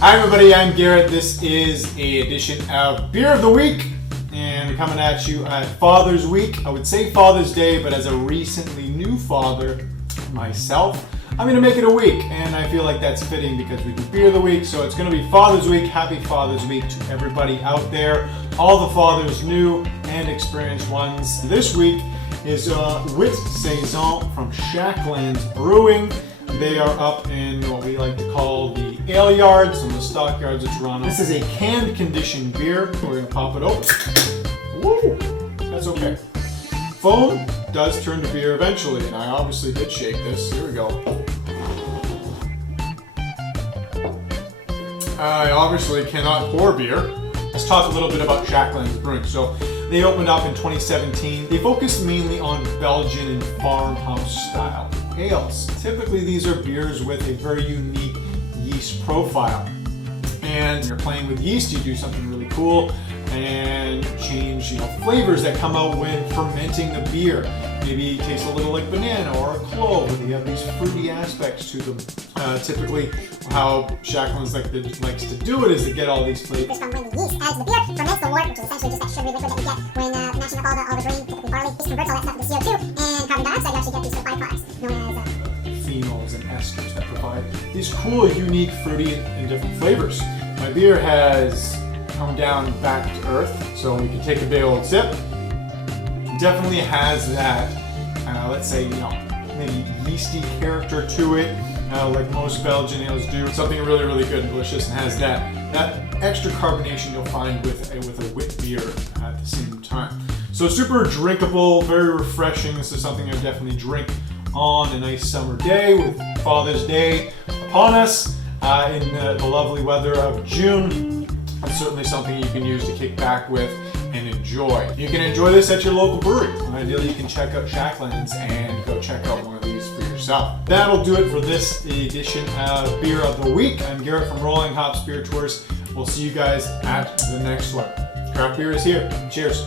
Hi everybody, I'm Garrett. This is an edition of Beer of the Week, and we're coming at you at Father's Week. I would say Father's Day, but as a recently new father myself, I'm going to make it a week, and I feel like that's fitting because we do Beer of the Week, so it's going to be Father's Week. Happy Father's Week to everybody out there, all the fathers, new and experienced ones. This week is Wit Saison from Shacklands Brewing. They are up in what we like to call the ale yards and the stock yards of Toronto. This is a canned conditioned beer. We're going to pop it open. Woo! That's okay. Foam does turn to beer eventually, and I obviously did shake this. Here we go. I obviously cannot pour beer. Let's talk a little bit about Shacklands Brewing. So they opened up in 2017. They focus mainly on Belgian and farmhouse style ales. Typically these are beers with a very unique yeast profile. And you're playing with yeast, you do something really cool and change flavors that come out when fermenting the beer. Maybe it tastes a little like banana or a clove, and you have these fruity aspects to them. Typically, how Shacklands likes to do it is to get all these flavors from when the yeast adds the beer, ferments the wort, which is essentially just that sugary liquid that you get when mashing up all the grain, typically barley. This converts all that stuff into CO2 and carbon dioxide. You actually get these sort of byproducts known as phenols and esters that provide these cool, unique, fruity, and different flavors. My beer has come down back to earth, so we can take a big old sip. It definitely has that, let's say, maybe yeasty character to it, like most Belgian ales do. Something really, really good and delicious, and has that extra carbonation you'll find with a wit beer at the same time. So super drinkable, very refreshing. This is something I definitely drink on a nice summer day with Father's Day upon us in the lovely weather of June. It's certainly something you can use to kick back with and enjoy. You can enjoy this at your local brewery. Ideally, you can check out Shacklands and go check out one of these for yourself. That'll do it for this edition of Beer of the Week. I'm Garrett from Rolling Hops Beer Tours. We'll see you guys at the next one. Craft beer is here. Cheers.